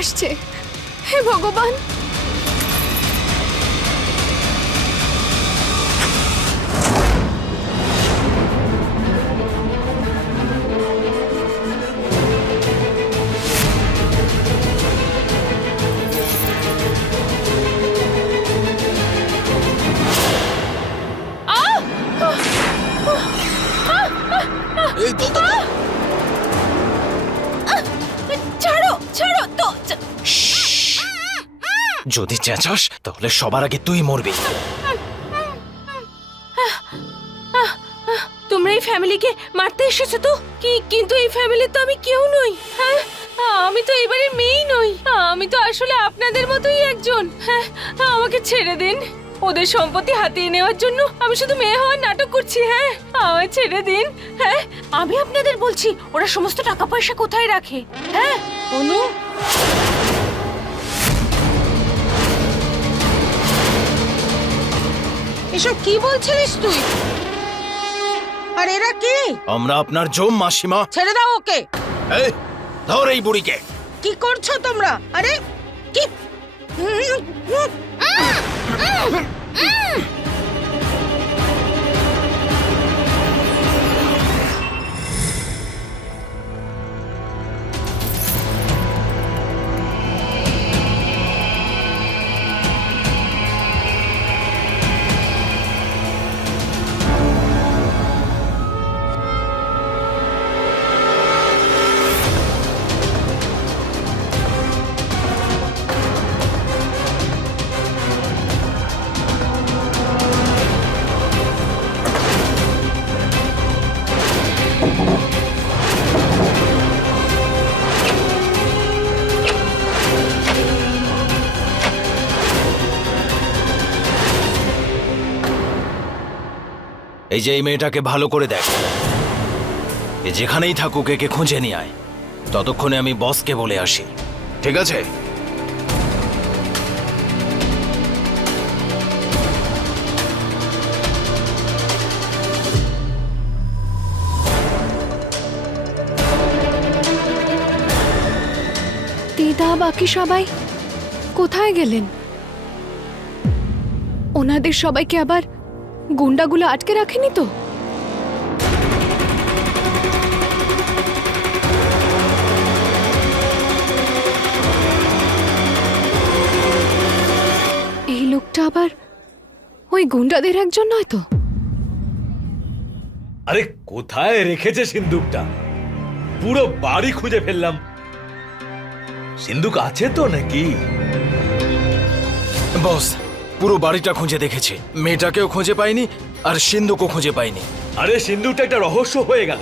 আসছে। হে ভগবান! এই তো যদি চেঁচাস, তাহলে সবার আগে তুই মরবি। তোমরা এই ফ্যামিলিকে মারতে এসেছ তো? কি, কিন্তু এই ফ্যামিলির তো আমি কেউ নই হ্যাঁ? আমি তো এবারে মেয়েই নই, আমি তো আসলে আপনাদের মতোই একজন হ্যাঁ? আমাকে ছেড়ে দিন। ওদের সম্পত্তি হাতিয়ে নেওয়ার জন্য আমি শুধু মেয়ে হওয়ার নাটক করছি হ্যাঁ? আমায় ছেড়ে দিন হ্যাঁ? আমি আপনাদের বলছি, ওরা সমস্ত টাকা পয়সা কোথায় রাখে হ্যাঁ? অনু? এসব কি বলছিলিস তুই? আর এরা কি? আমরা আপনার জম মাসিমা। ছেড়ে দাও ওকে। এই ধর এই বুড়িকে। কি করছ তোমরা? আরে কি? এই যে এই মেয়েটাকে ভালো করে দেখ। যেখানেই থাকুক, একে খুঁজে নিয়ে আয়। ততক্ষণে আমি বসকে বলে আসি। ঠিক আছে? বাকি সবাই কোথায় গেলেন? ওনাদের সবাইকে আবার গুন্ডাগুলো আটকে রাখেনি তো? এই লোকটা আবার ওই গুন্ডাদের একজন নয় তো? আরে কোথায় রেখেছে সিন্দুকটা পুরো বাড়ি খুঁজে ফেললাম। সিন্দুক আছে তো নাকি? বস পুরো বাড়িটা খুঁজে দেখেছে। মেয়েটাকেও খুঁজে পাইনি আর সিন্ধুকও খুঁজে পাইনি। আরে সিন্দুকটা একটা রহস্য হয়ে গেল।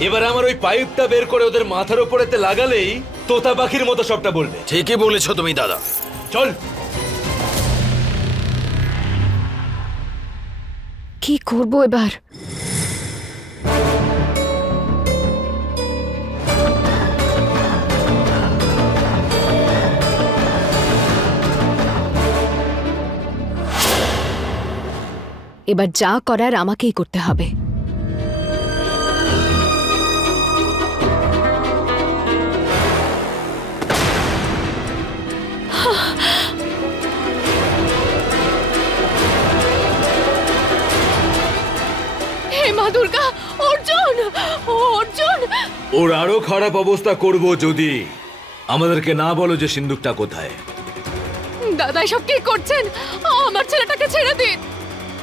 এবার আমার ওই পাইপটা বের করে ওদের মাথার উপরেতে লাগালেই তোতা পাখির মতো সবটা বলবে। ঠিকই বলেছ তুমি দাদা। চল। কি করব এবার? এবার যা করার আমাকেই করতে হবে। হে মা দুর্গা অর্জুন অর্জুন! ওর আরও খারাপ অবস্থা করব যদি। আমাদেরকে না বলো যে সিন্দুকটা কোথায়। দাদা এসব কি করছেন? আমার ছেলেটাকে ছেড়ে দিন।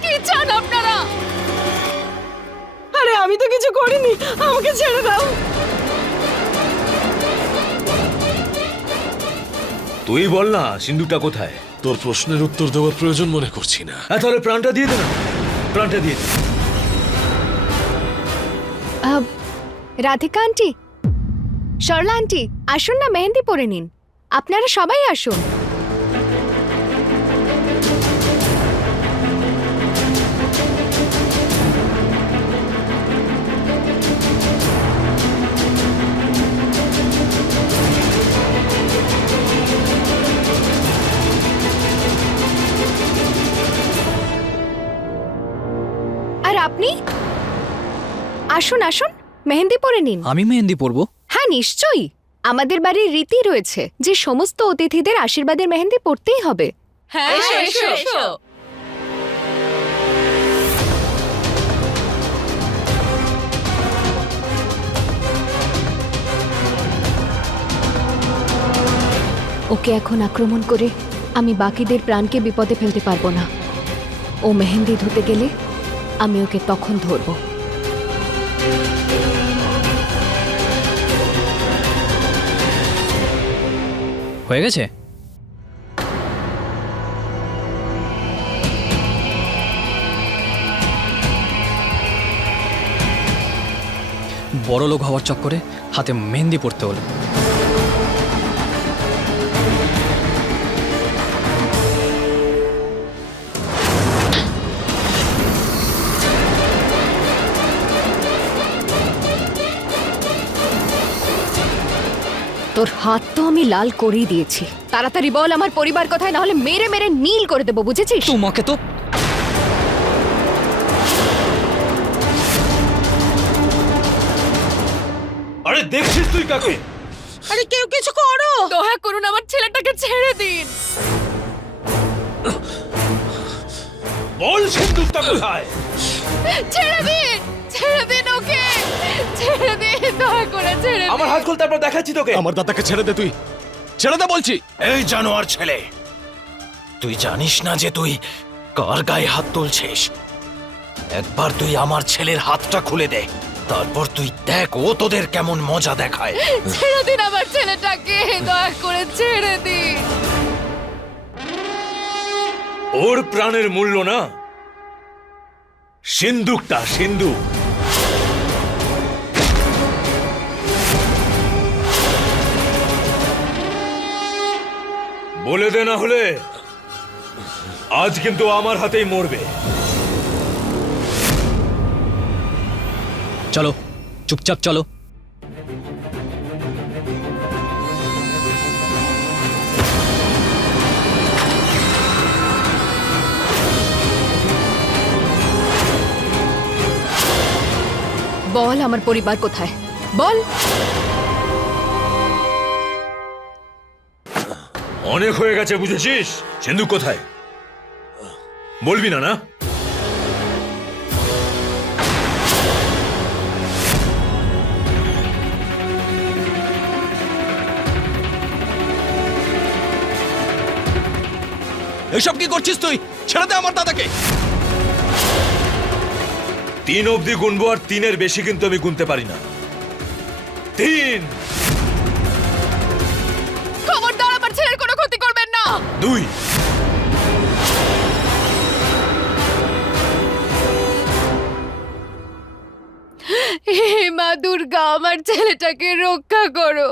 কি চান আপনারা? আরে আমি তো কিছু করিনি। আমাকে ছেড়ে দাও। তুই বল না সিন্দুকটা কোথায়? তোর প্রশ্নের উত্তর দেওয়ার প্রয়োজন মনে করছি না। হ্যাঁ তাহলে প্রাণটা দিয়ে দে না। প্রাণটা দিয়ে দে। রাধিকা আন্টি সরলা আন্টি আসুন না মেহেন্দি পরে নিন। আপনারা সবাই আসুন। আসুন আসুন মেহেন্দি পরে নিন। আমি মেহেন্দি পরবো? হ্যাঁ নিশ্চয়ই। আমাদের বাড়ির রীতি রয়েছে যে সমস্ত অতিথিদের আশীর্বাদের মেহেন্দি পড়তেই হবে। হ্যাঁ এসো এসো। এসো। ওকে এখন আক্রমণ করে আমি বাকিদের প্রাণকে বিপদে ফেলতে পারব না। ও মেহেন্দি ধুতে গেলে আমি ওকে তখন ধরবো। হয়ে গেছে? বড় লোক হওয়ার চক্করে হাতে মেহেন্দি পড়তে হলো। তোর হাত তো আমি লাল করেই দিয়েছি। তাড়াতাড়ি বল আমার পরিবার কোথায় না হলে মেরে মেরে নীল করে দেবো বুঝেছিস? তোমাকে তো আরে দেখছিস তুই কাকে? আরে কেউ কিছু করো। দয়া করুন আমার ছেলেটাকে ছেড়ে দিন। বল সিন্দুকটা কোথায়? ছেড়ে দিন ছেড়ে দিন ওকে ছেড়ে দিন। দয়া করে ছেড়ে দিন আমার হাত খুল তারপর দেখাচ্ছি তোকে। আমার দাদাকে ছেড়ে দে তুই। ছেড়ে দে বলছি। এই জানোয়ার ছেলে তুই জানিস না যে তুই কার গায়ে হাত তুলছিস? একবার তুই আমার ছেলের হাতটা খুলে দে তারপর তুই দেখ ও তোদের কেমন মজা দেখায়। ছেড়ে দিন আমার ছেলেটাকে দয়া করে ছেড়ে দিন। ওর প্রাণের মূল্য না। সিন্দুকটা সিন্দুক বলে দে না হলে। আজ কিন্তু আমার হাতেই মরবে। চলো চুপচাপ চলো। বল আমার পরিবার কোথায়? বল। অনেক হয়ে গেছে বুঝেছিস? সিন্দুক কোথায়? বলবি না না? এসব কি করছিস তুই? ছেড়ে দে আমার দাদাকে। তিন অবধি গুনবো আর তিনের বেশি কিন্তু আমি গুনতে পারি না। তিন! দুই। হে মা দুর্গা আমার ছেলেটাকে রক্ষা করো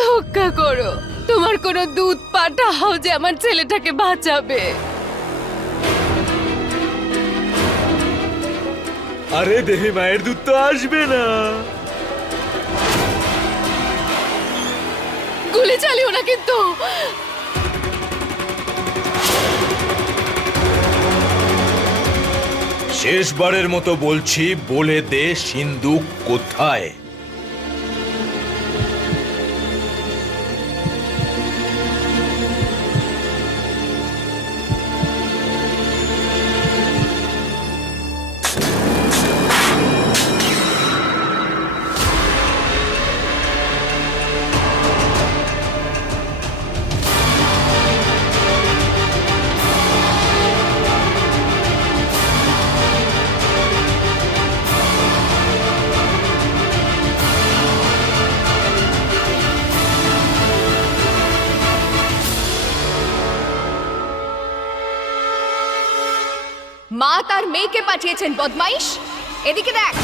রক্ষা করো। তোমার কোনো দুধ পাঠাও যে আমার ছেলেটাকে বাঁচাবে। আরে দেবী মায়ের দুধ তো আসবে না। গুলি চালিও না কিন্তু। শেষবারের মতো বলছি বলে দে সিন্ধু কোথায়? মেয়েকে পাঠিয়েছেন বদমাইশ। এদিকে দেখ।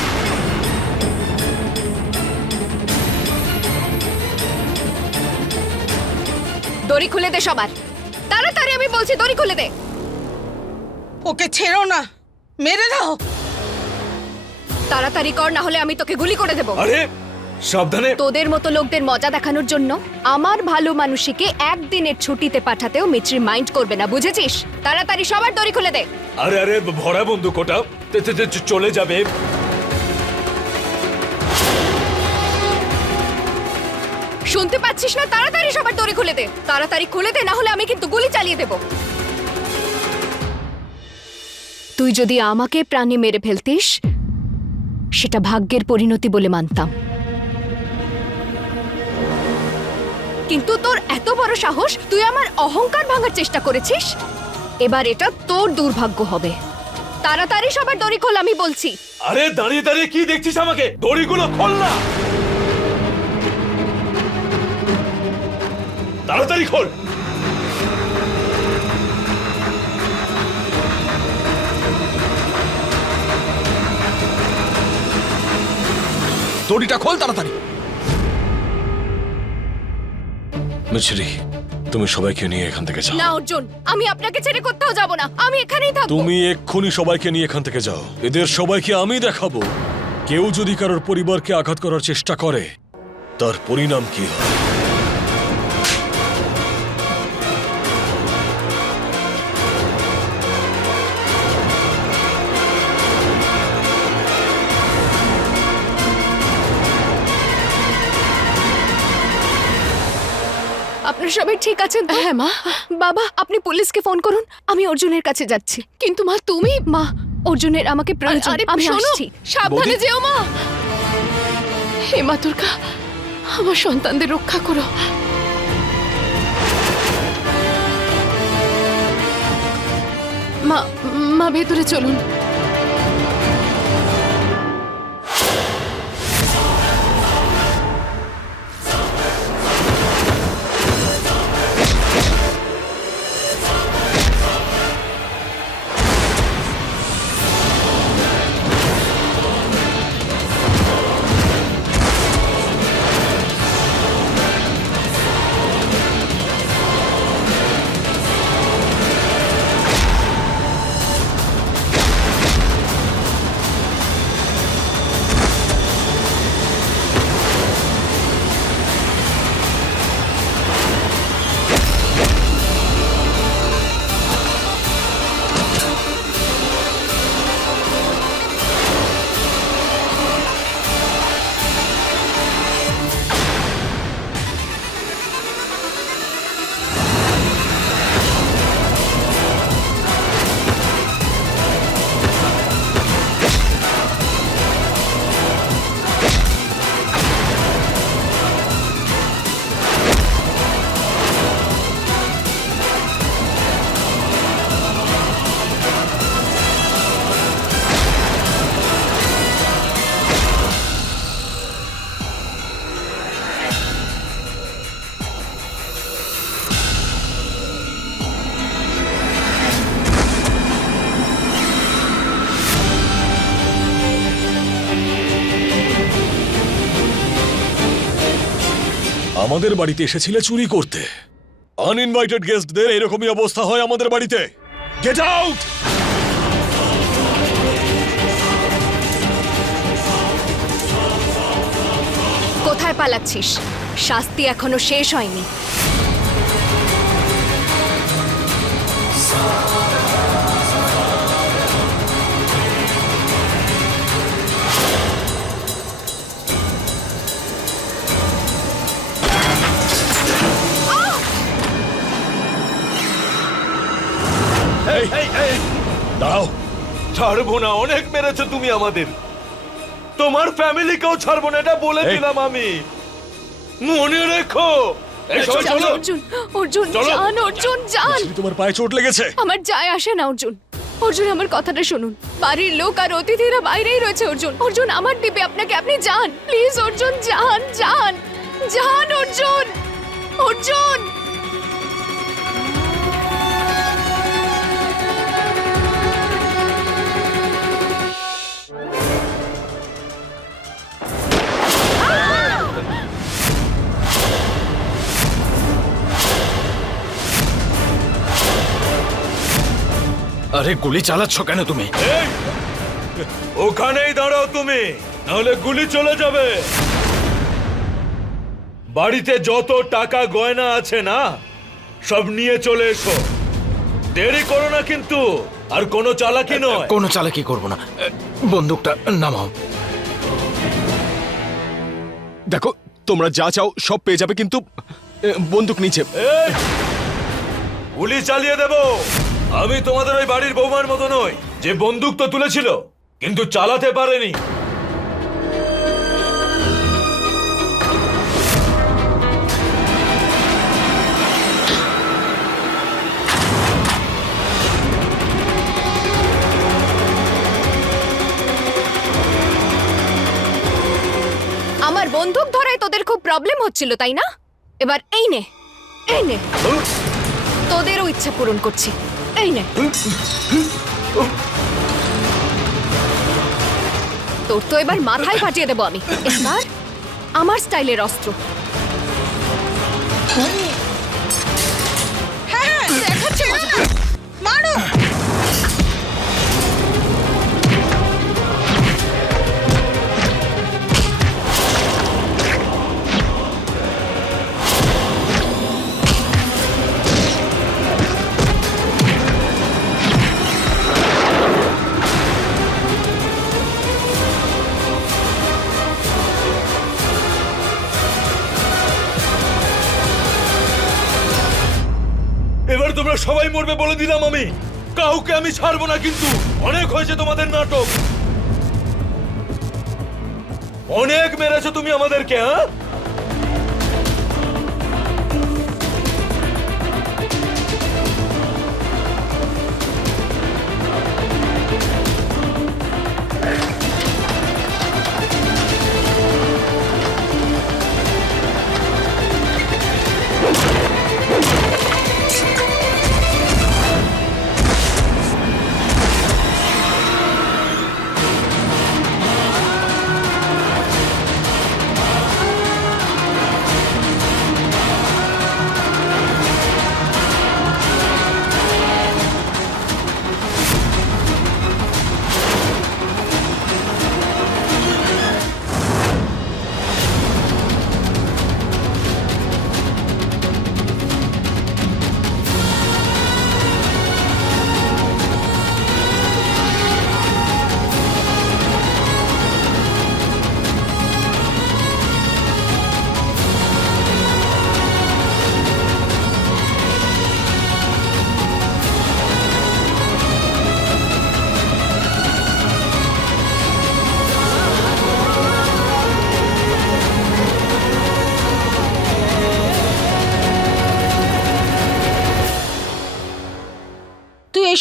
দড়ি খুলে দে সবার। তাড়াতাড়ি আমি বলছি দড়ি খুলে দে। ওকে ছেড়ো না। মেরে দাও। তাড়াতাড়ি কর না হলে আমি তোকে গুলি করে দেবো। আরে সাবধানে। তোদের মতো লোকদের মজা দেখানোর জন্য আমার ভালো মানুষীকে একদিনের ছুটিতে পাঠাতেও মিত্রি মাইন্ড করবে না বুঝেছিস? তাড়াতাড়ি সবার দড়ি খুলে দে। আরে আরে ভরা বন্দুক ওটা চলে যাবে। শুনতে পাচ্ছিস না? তাড়াতাড়ি সবার দড়ি খুলে দে। তাড়াতাড়ি খুলে দে না হলে আমি কিন্তু গুলি চালিয়ে দেব। তুই যদি আমাকে প্রাণে মেরে ফেলতিস সেটা ভাগ্যের পরিণতি বলে মানতাম। কিন্তু তোর এত বড় সাহস তুই আমার অহংকার ভাঙার চেষ্টা করেছিস? এবার এটা তোর দুর্ভাগ্য হবে। তাড়াতাড়ি সবার দড়ি খোল আমি বলছি। আরে দাঁড়িয়ে দাঁড়িয়ে কি দেখছিস আমাকে? দড়িগুলো খোল না! তাড়াতাড়ি খোল! দড়িটা খোল তাড়াতাড়ি। মিছরি তুমি সবাইকে নিয়ে এখান থেকে যাও। না অর্জুন আমি আপনাকে ছেড়ে কোথাও যাব না। আমি এখানেই থাকব। তুমি এক্ষুনি সবাইকে নিয়ে এখান থেকে যাও। এদের সবাইকে আমি দেখাবো। কেউ যদি কারোর পরিবারকে আঘাত করার চেষ্টা করে তার পরিণাম কি হয় সবাই ঠিক আছেন তো? হ্যাঁ মা। বাবা আপনি পুলিশকে ফোন করুন। আমি অর্জুনের কাছে যাচ্ছি। কিন্তু মা তুমি? মা অর্জুনের আমাকে প্রয়োজন। আমি আসছি। সাবধানে যেও মা। হে মা দুর্গা আমার সন্তানদের রক্ষা করো। মা মা ভেতরে চলুন। আমাদের বাড়িতে এসেছিলে চুরি করতে। আনইনভাইটেড গেস্টদের এরকমই অবস্থা হয় আমাদের বাড়িতে। গেট আউট কোথায় পালাচ্ছিস? শাস্তি এখনও শেষ হয়নি। এই, এই, এই, দাঁড়াও। ছাড়বো না অনেক মেরেছো তুমি আমাদের। তোমার ফ্যামিলিকেও ছাড়বো না এটা বলে দিলাম আমি। মনে রেখো। অর্জুন অর্জুন। জান অর্জুন জান। তোমার পায়ে চোট লেগেছে। আমার যায় আসে না অর্জুন। অর্জুন আমার কথাটা শুনুন। বাড়ির লোক আর অতিথিরা বাইরেই রয়েছে অর্জুন। অর্জুন আমার দিবে আপনাকে আপনি যান। প্লিজ অর্জুন যান যান যান অর্জুন। অর্জুন! আরে গুলি চালাচ্ছ কেন তুমি? ওখানেই দাঁড়াও তুমি নাহলে গুলি চলে যাবে। বাড়িতে যত টাকা গয়না আছে না সব নিয়ে চলে এসো। দেরি করো না কিন্তু আর কোনো চালাকি নয়। কোনো চালাকি করব না। বন্দুকটা নামাও। দেখো তোমরা যা চাও সব পেয়ে যাবে কিন্তু বন্দুক নিচে! গুলি চালিয়ে দেব। আমি তোমাদের ওই বাড়ির বৌমার মতো নই যে বন্দুক তো তুলেছিল কিন্তু চালাতে পারেনি। আমার বন্দুক ধরায় তোদের খুব প্রবলেম হচ্ছিল তাই না? এবার এই নে এই নে। তোদেরও ইচ্ছা পূরণ করছি। নে তোর তো এবার মাথায় ফাটিয়ে দেবো আমি। এবার আমার স্টাইলের অস্ত্র। মরবে বলে দিলাম আমি। কাউকে আমি ছাড়বো না কিন্তু। অনেক হয়েছে তোমাদের নাটক। অনেক মেরেছো তুমি আমাদেরকে হ্যাঁ?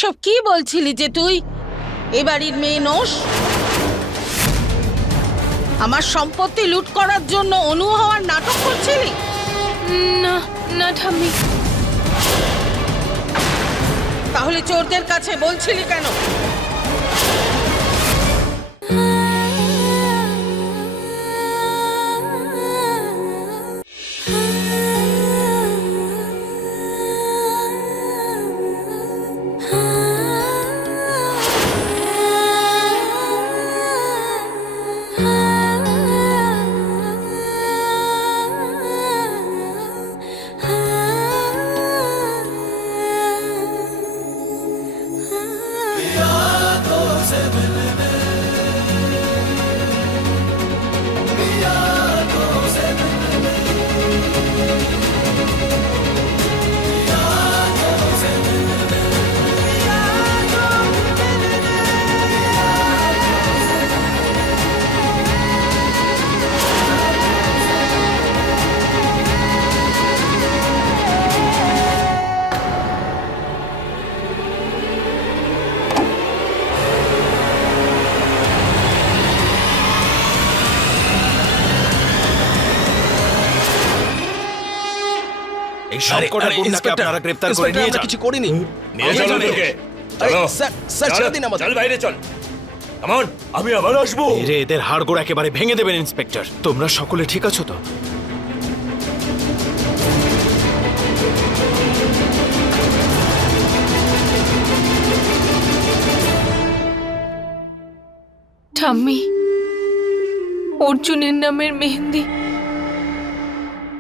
এসব কি বলছিলি যে তুই? এ বাড়ির মেয়ে নোস আমার সম্পত্তি লুট করার জন্য অনু হওয়ার নাটক করছিলি? না না ঠাম্মি। তাহলে চোরদের কাছে বলছিলি কেন? সবকটা গুন্ডাকে আপনারা গ্রেফতার করে নিয়ে যান। কিছু করিনি। নিয়ে চলো ওদেরকে স্যার স্যার ছেড়ে দিন আমাদের। চল বাইরে চল। কেমন আমি আবার আসব। এরে এদের হাড়গোড় একেবারে ভেঙে দেবেন ইন্সপেক্টর। তোমরা সকলে ঠিক আছো তো? ঠাম্মি অর্জুনের নামের মেহেন্দি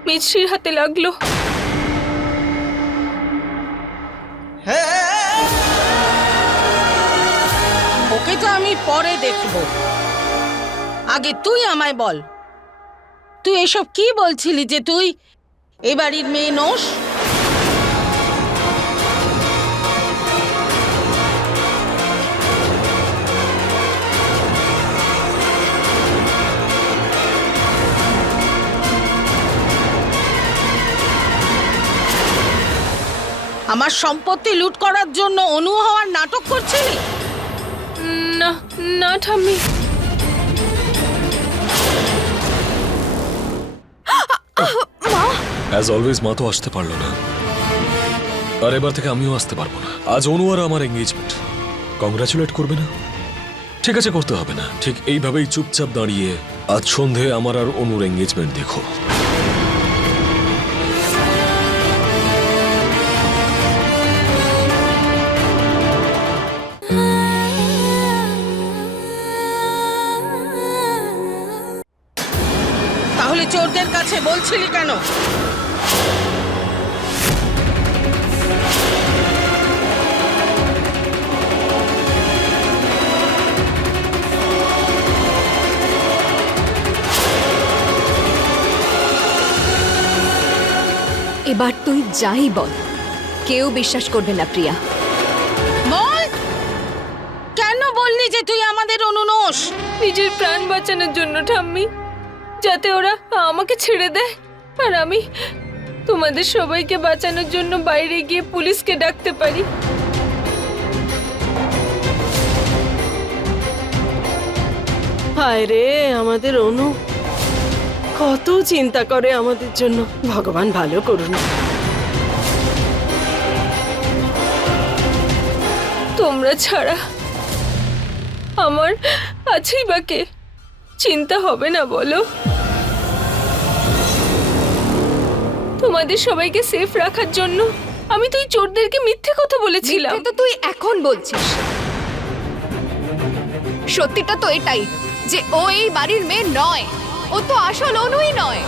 মিছরির হাতে লাগল। আমি পরে দেখব। আগে তুই আমায় বল। তুই এসব কি বলছিলি যে তুই এ বাড়ির মেয়ে নোস? আমার সম্পত্তি লুট করার জন্য অনু হওয়ার নাটক করছিলি? না না ঠাম্মি। অ্যাজ অলওয়েজ মা তো আসতে পারল না। আর এবার থেকে আমিও আসতে পারব না। আজ অনু আর আমার এঙ্গেজমেন্ট কংগ্রাচুলেট করবে না? ঠিক আছে করতে হবে না। ঠিক এইভাবেই চুপচাপ দাঁড়িয়ে আজ সন্ধে আমার আর অনুর এঙ্গেজমেন্ট দেখো। কাছে বলছিলি কেন? এবার তুই যাই বল। কেউ বিশ্বাস করবে না প্রিয়া। বল! কেন বললি যে তুই আমাদের অনুনোস? নিজের প্রাণ বাঁচানোর জন্য ঠাম্মি। যাতে ওরা আমাকে ছেড়ে দেয়। আর আমি তোমাদের সবাইকে বাঁচানোর জন্য বাইরে গিয়ে পুলিশকে ডাকতে পারি। হায় রে আমাদের অনু। কত চিন্তা করে আমাদের জন্য। ভগবান ভালো করুন। তোমরা ছাড়া আমার আছেই বা কে? চিন্তা হবে না বলো। তোমাদের সবাইকে সেফ রাখার জন্য আমি তুই চোরদেরকে মিথ্যে কথা বলেছিলাম। তো তুই এখন বলছিস। সত্যিটা তো এটাই যে ও এই বাড়ির মেয়ে নয়, ও তো আসল অনুই নয়।